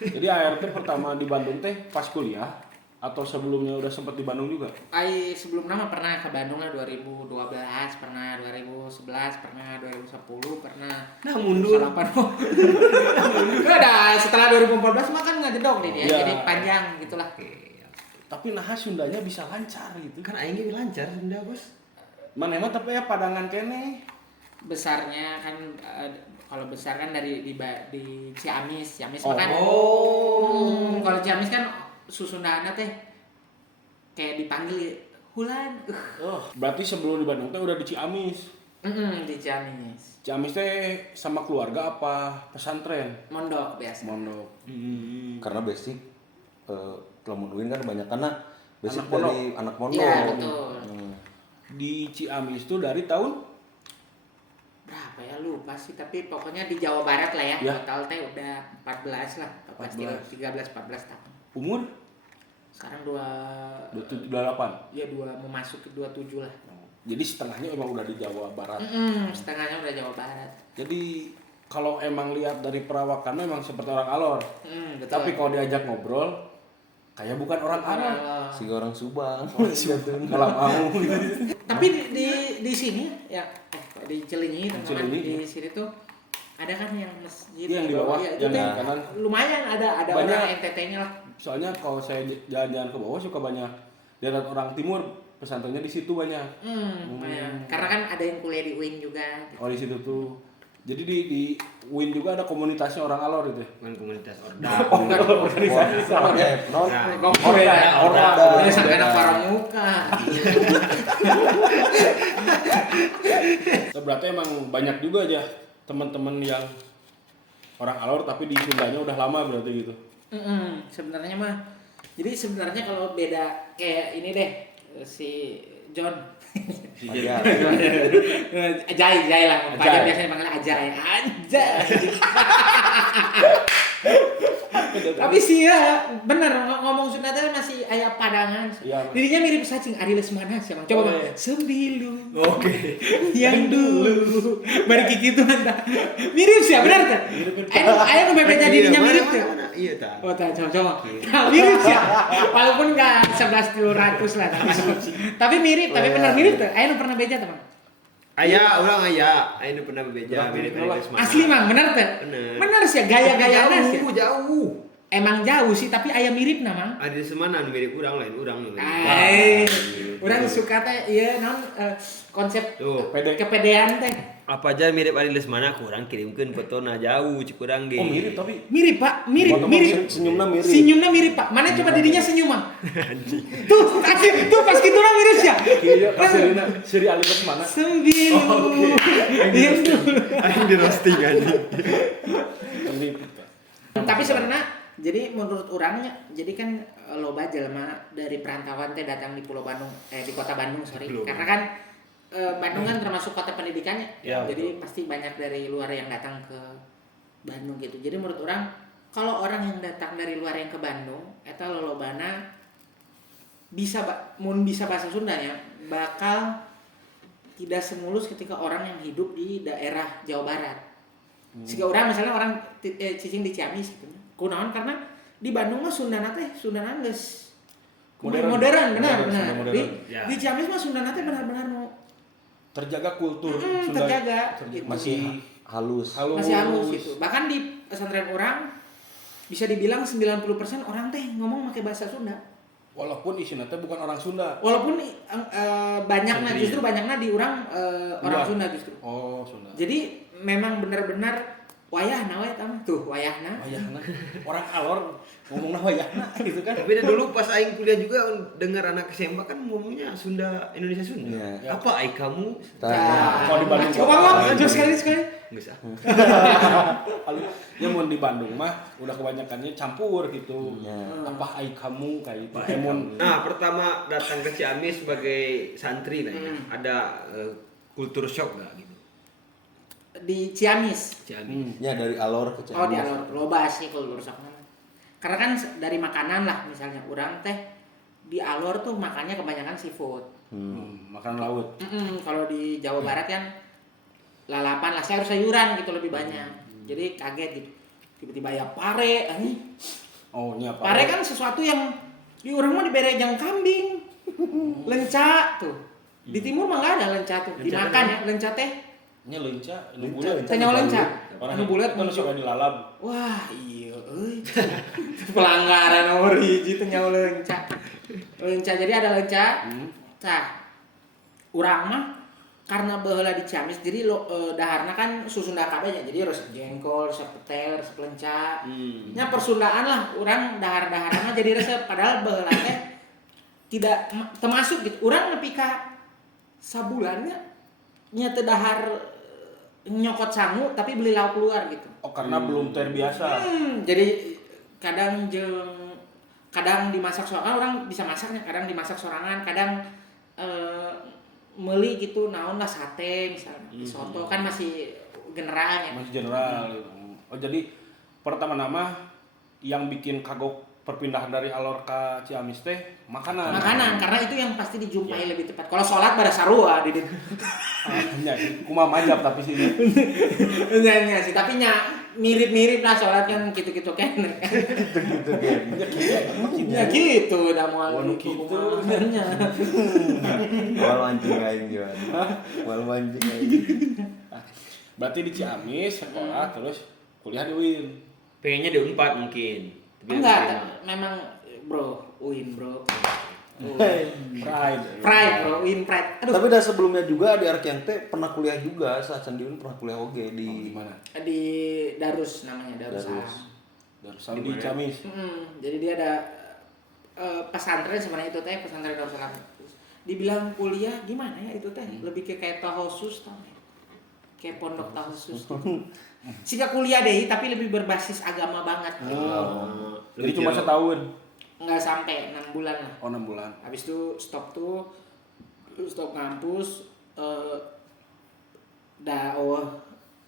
Jadi ART pertama di Bandung teh pas kuliah atau sebelumnya udah sempat di Bandung juga? Sebelum nama pernah ke Bandung lah 2012 pernah, 2011 pernah, 2010 pernah. Nah mundur. 2008 ada setelah 2014 mah kan ngejedok nih dia, Iya. jadi panjang gitulah. Tapi nah Sundanya bisa lancar gitu. Kan aing ge lancar Sunda, Bos. Mana emang tapi ya padangan kene. Besarnya kan kalau besar kan di Ciamis Oh. mah kan. Kalau Ciamis kan susundana teh kayak dipanggil Hulan. Oh, berarti sebelum di Bandung teh udah di Ciamis. Di Ciamis. Ciamis teh sama keluarga apa pesantren? Mondok biasa. Mondok. Karena basic Lamun Uin kan banyak karena basic Anak pondok. dari anak pondok. Iya, betul. Di Ciamis tuh dari tahun Berapa ya lupa sih, tapi pokoknya di Jawa Barat lah ya. Ya. Total teh udah 14 lah. Pasti 14. 13-14 tahun. umur Sekarang 28. ya mau masuk ke 27 lah. Jadi setengahnya emang udah di Jawa Barat. Setengahnya udah Jawa Barat. Jadi kalau emang lihat dari perawakan memang seperti orang Alor. Betul. Tapi kalau diajak ngobrol kayak bukan orang Alor. Si orang Subang. Malah mau gitu. Tapi di sini ya di Cilinyi teman-teman, Cilinyi, di sini tuh ada kan yang masjid Yang di bawah, ya, itu yang teh di kanan. lumayan ada Banyak. orang NTT-nya lah. Soalnya kalau saya jalan-jalan ke bawah suka banyak lihat orang timur pesantrennya di situ banyak. Lumayan. Karena kan ada yang kuliah di UIN juga gitu. Oh di situ tuh. Jadi di UIN juga ada komunitasnya orang Alor gitu. Kan komunitas Orda. Oh, bukan organisasi sama. Non. Orang sampai anak Paramuka. Berarti emang banyak juga aja teman-teman yang orang Alor tapi di Sundanya udah lama berarti gitu. Sebenarnya mah. Jadi sebenarnya kalau beda kayak ini deh si John. Iya. Ajay lah, Ajay. Pajak biasanya panggil Ajay. Tapi sih ya bener ngomong Sunda teh masih aya padangan. Iya. Dirinya mirip cacing Ari Lesmana sih, Bang. Coba Oh, Bang. iya. Sembilu. Oke. Yang dulu. Bari gitu mantap. Mirip sih, bener teh. Ayo ngebebenya dirinya mirip teh. Iya ta. Oh, tak coba. Nah, mirip sih. Walaupun enggak 11.200 lah. Tapi mirip, tapi benar mirip tuh. Ayo pernah beja, teman. Aya, urang aya. Aing pernah bebeja Urang mirip pernah. Semana. Asli Mang, bener tuh. Bener. Bener sih gaya-gayana sih. Jauh. Emang jauh sih, tapi aya mirip na, Mang. Ada semana nu mirip urang lain urang nu mirip. Urang suka teh ieu naon konsep Tuh. kepedean teh. Apa aja mirip Ari Lesmana kurang kirimkeun fotona jauh cik urang ge. Oh mirip tapi Mirip, Pak. Mirip, Foto mirip. senyumnya mirip. Senyumnya mirip, Pak. Mana coba dirinya senyum, Mang. Tuh, asli, tuh pas gitu na mirip sih. Iya, Siri Siri Alibas mana? Sembilu. Yang dulu. Aing di roasting anjing. Tapi sebenarnya jadi menurut orangnya jadi kan loba jelema dari perantauan teh datang di Pulau Bandung di Kota Bandung karena kan Bandung kan termasuk kota pendidikannya Ya, jadi pasti banyak dari luar yang datang ke Bandung gitu. Jadi menurut orang kalau orang yang datang dari luar yang ke Bandung eta lolobana bisa bisa bahasa Sunda ya bakal tidak semulus ketika orang yang hidup di daerah Jawa Barat. Jika orang misalnya orang cicing di Ciamis gitu. Kunaon karena di Bandung mah Sundana teh Sundana geus modern benar. Ya. Di Ciamis mah Sundana teh benar-benar mau Terjaga kultur Sunda. terjaga gitu. Masih halus. Masih halus gitu. Bahkan di pesantren orang bisa dibilang 90% orang teh ngomong pakai bahasa Sunda. Walaupun isinya teh bukan orang Sunda. Walaupun banyaknya justru banyaknya di orang orang Luar. Sunda justru. Oh, Sunda. Jadi memang benar-benar wayahna we tah tuh wayahna. Wayahna. Orang Alor ngomongna wayahna gitu kan. Tapi dulu pas aing kuliah juga dengar anak SMA kan ngomongnya Sunda, Indonesia Sunda. Iya. Apa ai kamu? Kalau di Bandung Coba ngomong terus sekali. Geus ah. Ya mau di Bandung mah udah kebanyakannya campur gitu. Ya. Apa ai kamu kayak Pokemon. Nah, pertama datang ke Ciamis sebagai santri lah ya. Ada kultur shock gak gitu? Di Ciamis. Ciamis. Ya dari Alor ke Ciamis. Oh di Alor loba sih kalau rusakna. Karena kan dari makanan lah misalnya urang teh di Alor tuh makannya kebanyakan seafood. Makan laut. Kalau di Jawa Barat kan lalapan lah sayur-sayuran gitu lebih banyak. Jadi kaget gitu. tiba-tiba aya pare anjing. Oh, nya Pare kan sesuatu yang di urang mah dibere jang kambing. Lenca tuh. Di timur mah enggak ada lenca tuh. Lenca Dimakan teh ya lenca teh. nya leunca, nu Leunca, bulat. leunca. Teh nyawa lenca. Orang Anu bulat kan suka dilalap. Wah, iya euy. Pelanggaran nomor hiji teh nyawa lenca. Lenca jadi ada lenca. Tah. Urang mah karena baheula di Ciamis jadi daharna kan susunda kabeh nya. Jadi resep jengkol, resep petel, resep lenca. Nya persundaan lah urang dahar-daharna mah jadi resep padahal baheula teh tidak termasuk gitu. Urang nepi ka sabulannya nya teu dahar nyokot sangu tapi beli lauk luar gitu. Oh, karena belum terbiasa. Jadi kadang dimasak sorangan orang bisa masaknya, kadang dimasak sorangan, kadang meuli gitu naon lah sate misalnya. Soto kan masih generalnya. Masih general. Oh, jadi pertama nama yang bikin kagok perpindahan dari Alor ke Ciamis teh makanan. Makanan karena itu yang pasti dijumpai lebih tepat. Kalau sholat pada sarua di Nya kumaha majab tapi sini. nya sih tapi nya mirip-mirip lah sholat kan gitu-gitu kan. Gitu kan. Ya gitu udah mau gitu. nya. Wal mancing aing gimana? Wal mancing aing. Berarti di Ciamis sekolah terus kuliah di UIN. Pengennya di Unpad mungkin. Tapi Enggak, diterima. memang bro, UIN bro. Pride. Pride bro, UIN pride. Aduh, Tapi dah sebelumnya juga di Arkiang teh pernah kuliah juga, saat Sandiun pernah kuliah oge Di di mana? di Darus namanya, Darussalam. Darussalam di Ciamis. Jadi dia ada pesantren sebenarnya itu teh, pesantren Darussalam. Dibilang kuliah gimana ya itu teh? Lebih kayak tahosus tau ya? Kayak pondok tahosus. Sika kuliah deh, tapi lebih berbasis agama banget. Jadi cuma setahun. Nggak sampai 6 bulan lah. Oh, 6 bulan. Habis itu stop kampus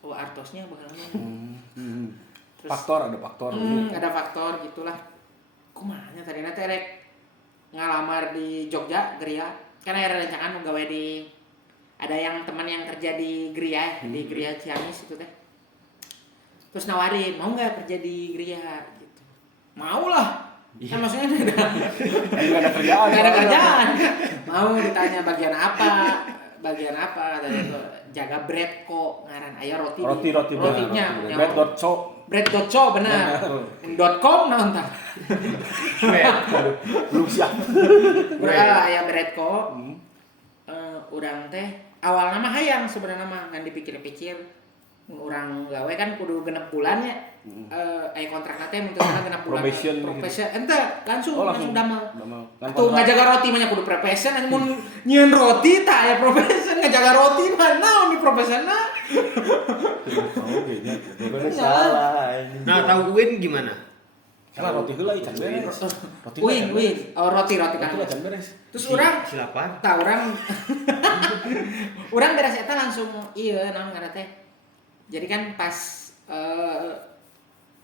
artosnya bakal namanya. Terus, Ada faktor. ada faktor gitulah. Kumanya tadi nanti rek ngalamar di Jogja Geria. Karena ada rencangan mau gawe di ada yang teman yang kerja di Geria, di Geria Ciamis itu teh. Terus nawarin, mau nggak kerja di Geria gitu. Mau lah. Kan maksudnya Enggak ada kerjaan. nggak ada kerjaan. Mau ditanya bagian apa katanya itu jaga bread kok ngaran aya roti rotinya bread.co benar .com naon tah Belum siap. aya bread kok urang teh awalna mah hayang sebenarnya mah ngan dipikir-pikir urang gawe kan kudu 6 bulan ya aya kontrakna teh mun teu salah 6 bulan Probation ente langsung damel Kan tuh ngajaga roti mah nya kudu profession anu mun nyieun roti tah aya profession ngajaga roti mah naon di professionna Oke nya. salah ini. Nah, tahu UIN gimana? Karena roti heula ican beres. Roti win oh roti kan ican beres. terus urang Silapan. tah urang beres eta langsung ieu naon ngaranna teh jadi kan pas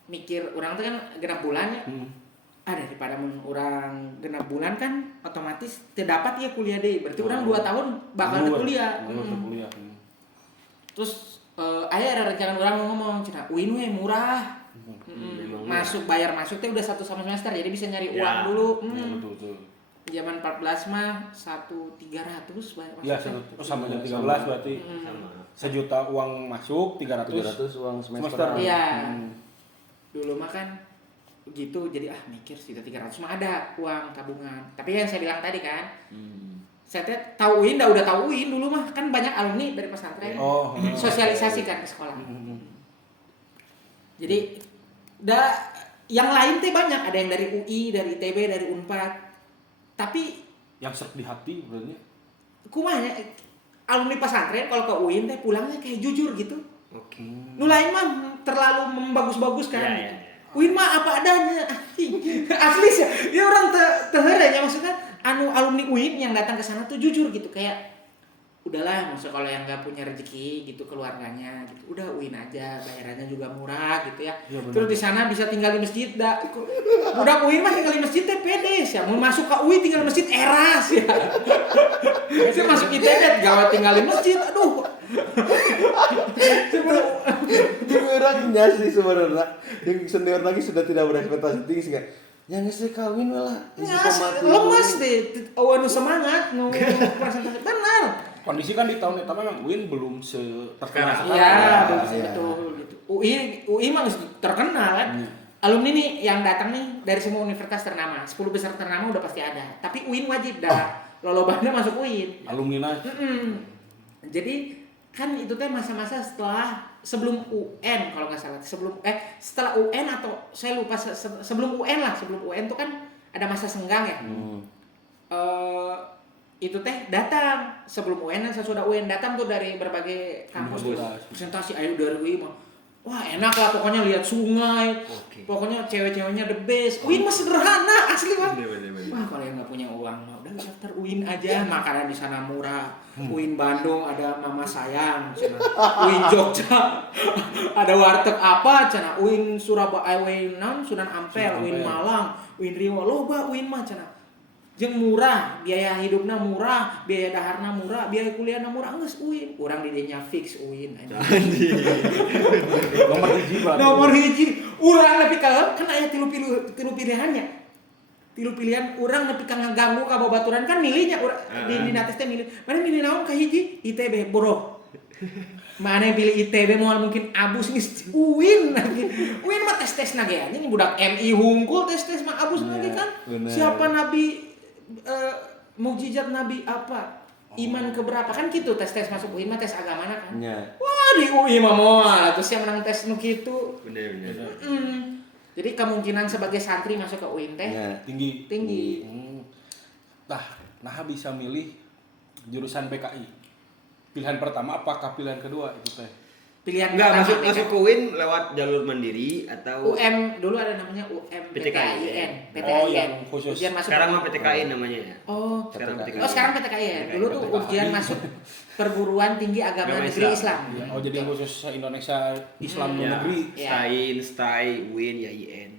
mikir urang teh kan 6 bulan ya daripada mun urang 6 bulan kan otomatis teu dapat ya kuliah deui berarti urang 2 tahun bakal teu kuliah. Terus aya ada rencana urang ngomong cenah UIN we murah. Masuk bayar masuk teh udah 1 sama semester jadi bisa nyari uang dulu. Betul. Zaman 14 mah 1.300 bayar masuk. Ya, sama jam 13 berarti. Sejuta uang masuk 300 uang semester. Iya. Dulu mah kan gitu jadi mikir sekitar 300 mah ada uang tabungan. Tapi yang saya bilang tadi kan. Saya teh tahu UIN udah tahu UIN dulu mah kan banyak alumni dari pesantren. Sosialisasi kan ke sekolah. Jadi yang lain teh banyak, ada yang dari UI, dari ITB, dari Unpad. Tapi yang serp di hati berarti. Kumanya alumni pesantren kalau ke UIN teh pulangnya kayak jujur gitu. Oke. Nu lain mah terlalu membagus-baguskan. Ya. UIN mah apa adanya. Asli sih. Ya orang terheureuy maksudnya alumni UIN yang datang ke sana tuh jujur gitu kayak udahlah maksudnya kalau yang nggak punya rezeki gitu keluarganya gitu udah UIN aja bayarannya juga murah gitu ya, terus di sana bisa tinggal di masjid udah UIN mah tinggal di masjid teh pede sih mau masuk ke UIN tinggal di masjid eras ya saya masuk ITB gawe tinggal di masjid aduh Jeung orangnya sih sebenarnya yang senior lagi sudah tidak berekspektasi tinggi sih kayak yang geus kawin malah lemas deh, nu semangat, nu presentasi benar. Kondisi kan di tahun itu memang Win belum terkenal. Iya, Iya. betul gitu. UI mah terkenal kan. Alumni nih yang datang nih dari semua universitas ternama, 10 besar ternama udah pasti ada. Tapi UIN wajib dah. Lolobanya masuk UIN. Alumni. Jadi kan itu teh masa-masa sebelum UN kalau nggak salah. Setelah UN atau saya lupa sebelum UN lah. Sebelum UN tuh kan ada masa senggang ya. Itu teh datang sebelum UN dan sesudah UN datang tuh dari berbagai kampus tuh. Presentasi ayo dari UI mah. Wah enak lah pokoknya lihat sungai, pokoknya cewek-ceweknya the best. UIN mah sederhana asli mah. Wah kalau yang nggak punya uang mah udah daftar UIN aja, makanan di sana murah. UIN Bandung ada Mama Sayang, cina. UIN Jogja ada warteg apa, cina. UIN Surabaya, UIN Sunan Ampel, UIN Malang, UIN Riau, loba UIN mah cina. Jeung murah, biaya hidupna murah, biaya daharna murah, biaya kuliahna murah, geus UIN. Urang di dinya fix UIN aja. Nomor 1 berarti. Nomor 1, urang nepi ka kan aya tilu pilihannya. Tilu pilihan urang nepi ka ngaganggu ka babaturan kan milihnya di tes teh milih. Mana milih naon ka hiji? ITB, bro. Mana yang pilih ITB moal mungkin abus geus UIN lagi. UIN mah tes nage anjing budak MI hungkul tes mah abus lagi kan. Bener. Siapa nabi mukjizat nabi apa? Iman keberapa kan gitu tes masuk UIN mah tes agamana kan. nya. Wah di UI mah moal terus yang menang tes nu kitu. Bener. Jadi kemungkinan sebagai santri masuk ke UIN teh Nya. tinggi. Nah bisa milih jurusan BKI. Pilihan pertama apakah pilihan kedua itu teh? Pilihan Enggak, pertama masuk ke UIN lewat jalur mandiri atau dulu ada namanya PTKIN. Oh, yang khusus. Ujian masuk. sekarang mah PTKIN namanya ya. Oh, Sekarang PTKIN. sekarang PTKIN. Dulu tuh ujian masuk perguruan tinggi agama Agama negeri Islam. Islam. Oh jadi khusus Indonesia Islam Ya, negeri. STAI, UIN, ya IN.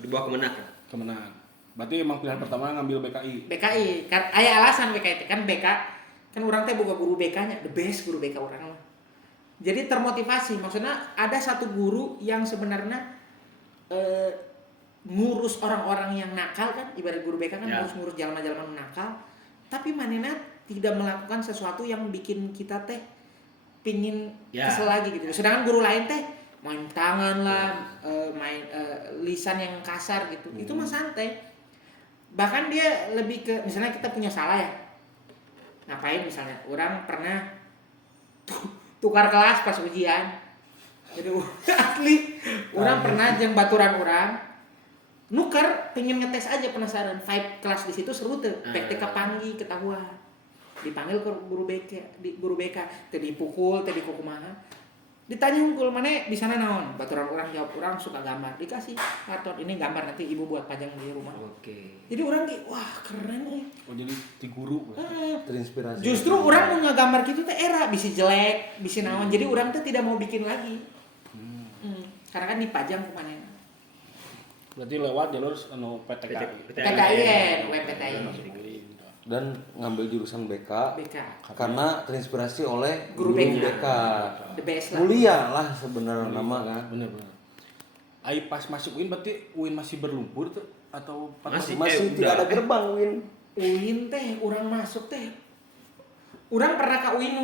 Di bawah Kemenak kan? Kemenang. Berarti emang pilihan pertama ngambil BKI. BKI kan aya alasan BKI kan BK kan orang teh boga guru BK-nya the best guru BK orang mah. Jadi termotivasi, maksudnya ada satu guru yang sebenarnya ngurus orang-orang yang nakal kan, ibarat guru BK kan ngurus jalan-jalan nakal, tapi manena tidak melakukan sesuatu yang bikin kita teh pingin kesel lagi gitu. Sedangkan guru lain teh main tangan lah, main lisan yang kasar gitu, itu mah santai. Bahkan dia lebih ke, misalnya kita punya salah ya, ngapain misalnya, orang pernah tukar kelas pas ujian. Jadi asli orang pernah jeung baturan orang nuker pengen ngetes aja penasaran 5 kelas di situ seru tuh PTK panggil ketahuan dipanggil ke guru BK teh dipukul teh dikukumaha ditanya unggul mana di sana naon baturan orang jawab orang suka gambar dikasih karton ini gambar nanti ibu buat pajang di rumah. Jadi orang wah keren nih. Oh jadi ti guru. Terinspirasi. Justru orang mau ngegambar gitu teh era bisa jelek, bisa naon. Jadi orang tuh tidak mau bikin lagi. Karena kan dipajang kemana? Berarti lewat jalur PTKI. PTKIN, WPTKIN. Dan ngambil jurusan BK BK. karena terinspirasi oleh Guru BK. BK. The best lah. Mulia lah sebenarnya nama kan. Bener. Ai pas masuk UIN berarti UIN masih berlumpur tuh atau Masih tidak ada gerbang UIN. UIN teh orang masuk teh. Orang pernah ka UIN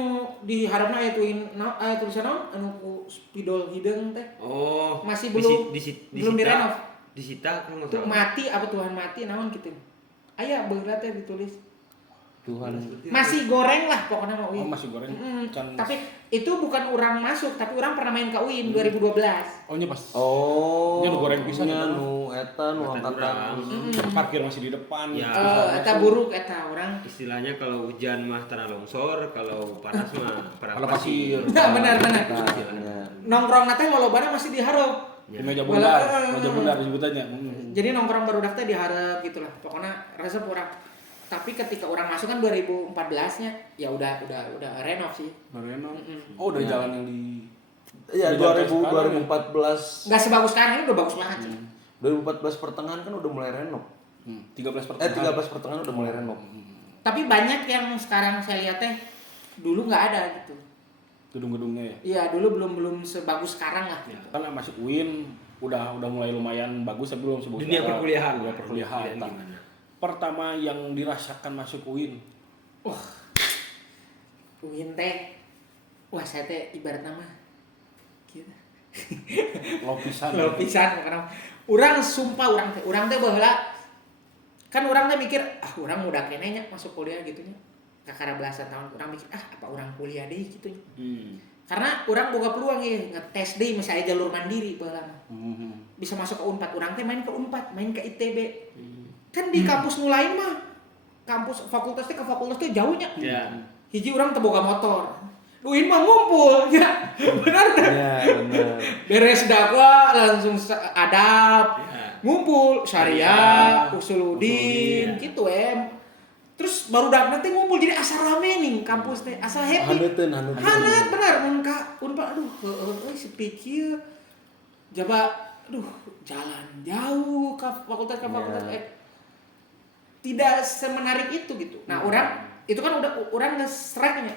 di harapna aya UIN tulisan naon anu spidol hideung teh. Oh, Masih belum direnov. Disita kan Tuh mati apa Tuhan mati naon gitu. Aya beula teh ditulis. Tuhan. Masih goreng lah pokoknya mah UIN. Oh masih goreng. Tapi itu bukan orang masuk, tapi orang pernah main ke UIN 2012. Oh nya pas. Oh. Nya nu goreng pisan nya nu eta nu angkatan. Parkir masih di depan. Ya. Eta buruk eta orang. Istilahnya kalau hujan mah tanah longsor, kalau panas mah Kalau pasir. Nah, benar. Nah, Nongkrong teh walobana masih diharap. Di meja bundar disebutannya. Jadi nongkrong barudak teh diharap gitulah. Pokoknya resep orang. Tapi ketika orang masuk kan 2014-nya ya udah renov sih. Renov. Oh udah jalan yang di ya 2014. Enggak sebagus sekarang ini udah bagus banget sih. 2014 pertengahan kan udah mulai renov. 13 pertengahan. 13 pertengahan udah mulai renov. Tapi banyak yang sekarang saya lihat teh dulu nggak ada gitu. Gedung-gedungnya ya. Iya, dulu belum sebagus sekarang lah. Ya. Kan masuk UIN udah mulai lumayan bagus sebelum sebelum Dunia perkuliahan. dunia perkuliahan. Nah, Gimana? pertama yang dirasakan masuk UIN UIN teh, wah saya teh ibarat nama gitu. Lopisan karena orang sumpah orang teh baheula kan orang teh mikir orang udah kene nya masuk kuliah gitu nya. Kakara belasan tahun orang mikir apa orang kuliah deh gitu nya. Karena orang boga peluang ya ngetes deh misalnya jalur mandiri baheula mah. Bisa masuk ke Unpad, orang teh main ke Unpad, main ke ITB. Kan di kampus nu lain mah kampus fakultas teh ke fakultas teh jauhnya. Ya. Hiji orang teu boga motor. Duin mah ngumpul ya. Benar teh. Ya, benar. Beres dakwah langsung adab. Ya. Ngumpul syariah, Usuluddin, usuludin ya. gitu terus baru nanti ngumpul jadi asa rame nih kampus teh, asa happy. Hangat benar mun ka Unpad aduh sepi kieu. Jaba aduh jalan jauh ke fakultas tidak semenarik itu gitu. Nah, orang itu kan udah orang nge-strike-nya.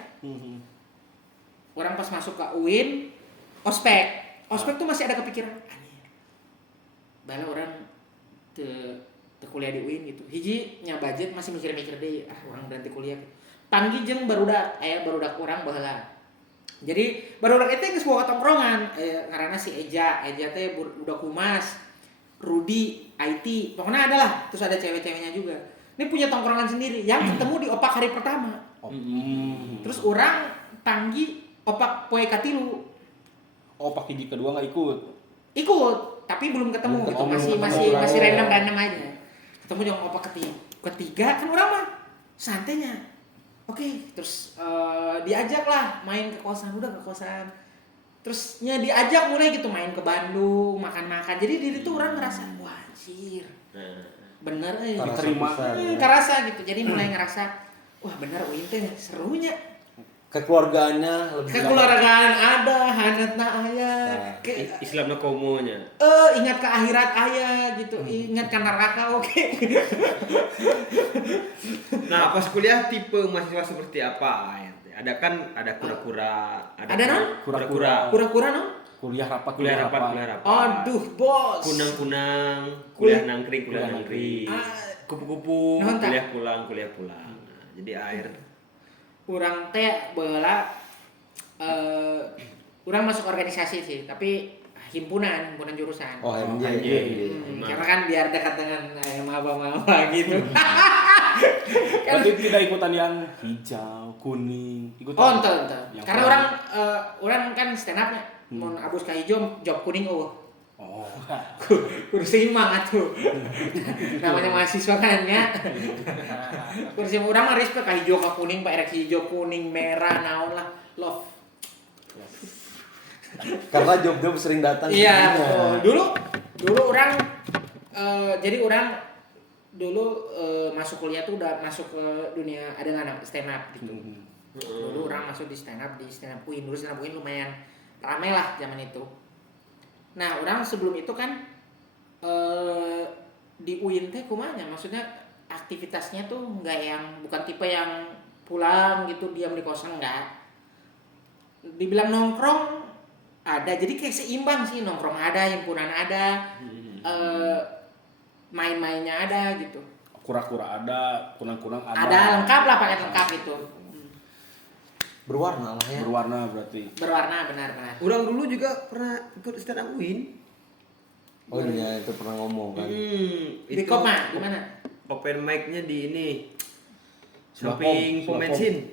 Orang pas masuk ke UIN, ospek tuh masih ada kepikiran bala orang te kuliah di UIN gitu. Hiji nya budget masih mikir-mikir deh, orang berhenti kuliah. Panggi jeung barudak orang baheula. Jadi barudak itu geus boga tongkrongan, karena si Eja teh budak humas, Rudi IT, pokoknya ada lah. Terus ada cewek-ceweknya juga. Ini punya tongkrongan sendiri yang ketemu di opak hari pertama. Terus orang Panggi opak poe katilu. Opak hiji kedua nggak ikut. Ikut, tapi belum ketemu gitu. Masih random aja. Ketemu jeung opak ketiga kan orang mah santainya. Oke, terus diajak lah main ke kosan, udah ke kosan. Terusnya diajak mulai gitu main ke Bandung, makan-makan. Jadi diri tuh orang ngerasa wah anjir. Bener Diterima. Kerasa gitu. Jadi mulai ngerasa wah bener UIN teh serunya. Kekeluargaannya lebih Kekeluargaan ada, hanatna aya. Islamna komonya. Ingat ke akhirat aya gitu. Ingat ke neraka oke. Nah, pas kuliah tipe mahasiswa seperti apa? Ada kura-kura, Ada non? Kura-kura. Kura-kura non? Kuliah rapat. Kuliah rapat. Aduh, bos. Kunang-kunang, kuliah nangkring. Kupu-kupu, Naon, tak? kuliah pulang. Nah, jadi air. Urang teh baheula urang masuk organisasi sih, tapi himpunan jurusan. Oh, MJ. Karena kan biar dekat dengan maba-maba gitu. Berarti tidak ikutan yang hijau, kuning, ikutan. Oh, ente. Karena perang. orang kan stand up-nya. Mun abus ka hijau, job kuning Oh. kudu seimbang atuh. Namanya mahasiswa kan ya. Kursi urang mah respect ka hijau ka kuning, Pak erek hijau, kuning, merah, naon lah, love. Karena job-job sering datang. Iya, dulu orang jadi orang dulu masuk kuliah tuh udah masuk ke dunia ada anak stand up gitu. Dulu orang masuk di stand up UIN. Dulu stand up UIN lumayan ramai lah zaman itu. Nah, orang sebelum itu kan di UIN teh kumanya, maksudnya aktivitasnya tuh bukan tipe yang pulang gitu diam di kosan enggak. Dibilang nongkrong ada, jadi kayak seimbang sih, nongkrong ada, himpunan ada, main-mainnya ada gitu. Kura-kura ada, kunang-kunang ada. Ada lengkap lah, paket lengkap itu. Berwarna lah ya. Berwarna berarti. Berwarna benar. Orang dulu juga pernah ikut stand up UIN. Oh iya, itu pernah ngomong kan. Di Koma, di mana? Open mic-nya di ini. Sulapom. Samping pom bensin.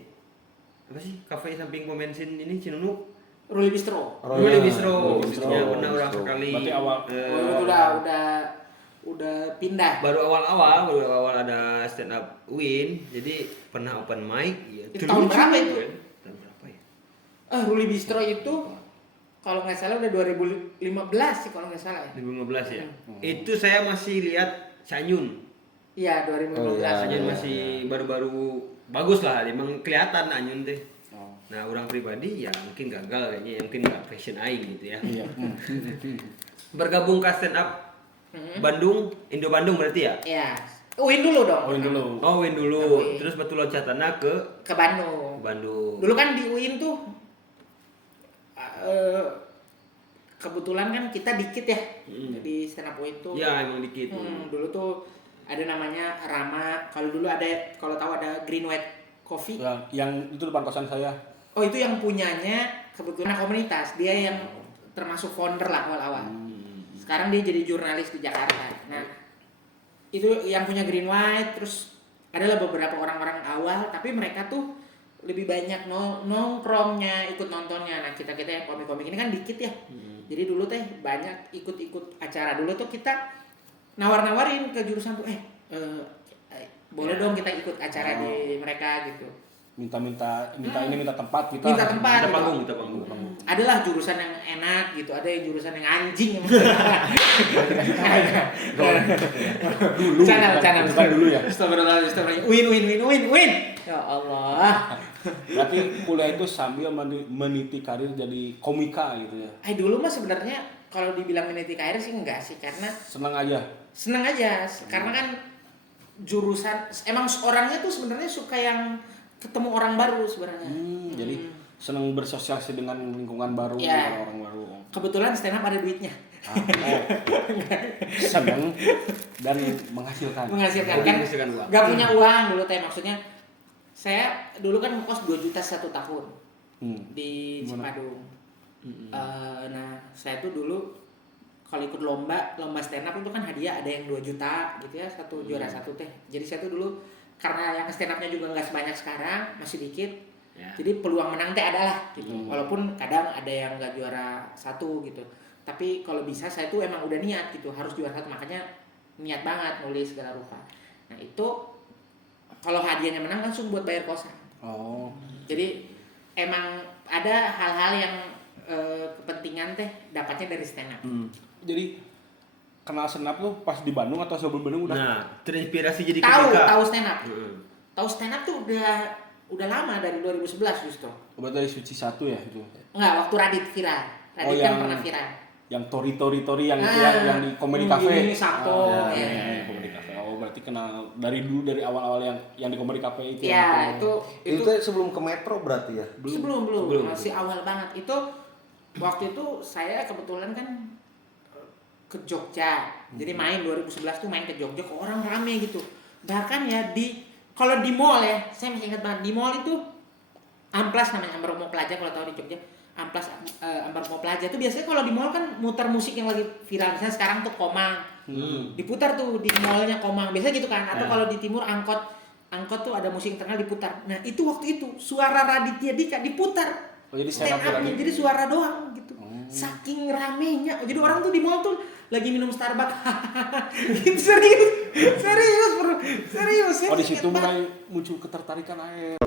Apa sih? Kafe samping pom bensin ini Cinunuk. Ruli Bistro. Ruli Bistro. Situnya pernah orang sekali. Berarti awal. Itu udah pindah. Baru awal ada stand up UIN. Jadi pernah open mic. Ya, Itu tahun berapa itu? Tahun berapa ya? Ruli Bistro itu kalau nggak salah udah 2015 sih kalau nggak salah ya. 2015 ya. Itu saya masih lihat Sanyun. Iya 2015. Oh, iya. Sanyun masih baru-baru bagus lah. Emang kelihatan Anyun teh. Nah, orang pribadi ya mungkin gagal kayaknya, mungkin nggak fashion aing gitu ya. Iya. Bergabung ke stand up Bandung, Indo Bandung berarti ya? Iya. UIN dulu dong. UIN dulu. Oh, Win dulu. Win. Terus batu loncatannya ke Ke Bandung. Bandung. Dulu kan di UIN tuh kebetulan kan kita dikit ya. Di stand up UIN tuh. Ya, emang dikit. Dulu tuh ada namanya Rama. Kalau dulu kalau tahu ada Green White Coffee. Yang itu depan kosan saya. Oh, itu yang punyanya kebetulan komunitas. Dia yang termasuk founder lah awal-awal. Sekarang dia jadi jurnalis di Jakarta. Nah, itu yang punya Green White. Terus adalah beberapa orang-orang awal, tapi mereka tuh lebih banyak nongkrongnya, ikut nontonnya. Nah, kita yang komik-komik ini kan dikit ya. Jadi dulu teh banyak ikut acara. Dulu tuh kita nawar-nawarin ke jurusan tuh, boleh dong kita ikut acara di mereka gitu. Minta ini minta tempat kita. Minta tempat. Kita panggung. Adalah jurusan yang enak gitu, ada yang jurusan yang anjing. Dulu. Bukan dulu ya. Astagfirullah. Win. Ya Allah. Berarti kuliah itu sambil meniti karir jadi komika gitu ya. Dulu mah sebenarnya kalau dibilang meniti karir sih enggak sih, karena Senang aja. karena kan jurusan emang orangnya tuh sebenarnya suka yang ketemu orang baru sebenarnya. Jadi senang bersosialisasi dengan lingkungan baru, Ya. dengan orang baru. Kebetulan stand up ada duitnya. Senang dan menghasilkan. Menghasilkan Hobi kan menghasilkan uang. nggak punya uang dulu teh, maksudnya saya dulu kan ngekos 2 juta 1 tahun di Gimana? Cipadung. Nah saya tuh dulu kalau ikut lomba stand up itu kan hadiah ada yang 2 juta gitu ya, satu juara satu teh. Jadi saya tuh dulu karena yang stand upnya juga nggak sebanyak sekarang, masih dikit. Ya. Jadi peluang menang teh adalah gitu. Walaupun kadang ada yang nggak juara 1 gitu. Tapi kalau bisa saya tuh emang udah niat gitu harus juara 1, makanya niat banget nulis segala rupa. Nah itu kalau hadiahnya menang langsung buat bayar kosan. Oh. Jadi emang ada hal-hal yang kepentingan teh dapatnya dari stand up. Jadi kenal senap tuh pas di Bandung atau sebelum Bandung udah? Nah, terinspirasi jadi Tahu stand up. Heeh. Tahu stand up tuh udah lama, dari 2011 justru. Berarti dari Suci 1 ya itu. Enggak, waktu Radit viral. Radit kan pernah viral. Yang tori yang di Comedy Cafe. Ini Sabto. Ya, Comedy Cafe. Oh, berarti kenal dari dulu, dari awal-awal yang di Comedy Cafe itu. Ya, Itu itu teh sebelum ke Metro berarti ya? belum, masih awal banget. Itu waktu itu saya kebetulan kan ke Jogja. Jadi main 2011 tuh main ke Jogja, kok orang rame gitu. Bahkan ya kalau di mall ya, saya masih ingat banget, di mall itu Amplas namanya, Ambarmo Plaza kalau tahu di Jogja. Amplas Ambarmo Plaza itu biasanya kalau di mall kan muter musik yang lagi viral. Misalnya sekarang tuh Komang. Diputar tuh di mallnya Komang. Biasanya gitu kan. Atau kalau di timur angkot tuh ada musik terkenal diputar. Nah, itu waktu itu suara Raditya Dika diputar. Oh, jadi Stand stand up up-nya, lagi. jadi suara doang gitu. Saking ramenya. Jadi orang tuh di mall tuh lagi minum Starbucks. Gitu, serius bro. Serius. Oh, di Saya situ ingat banget. mulai muncul ketertarikan air.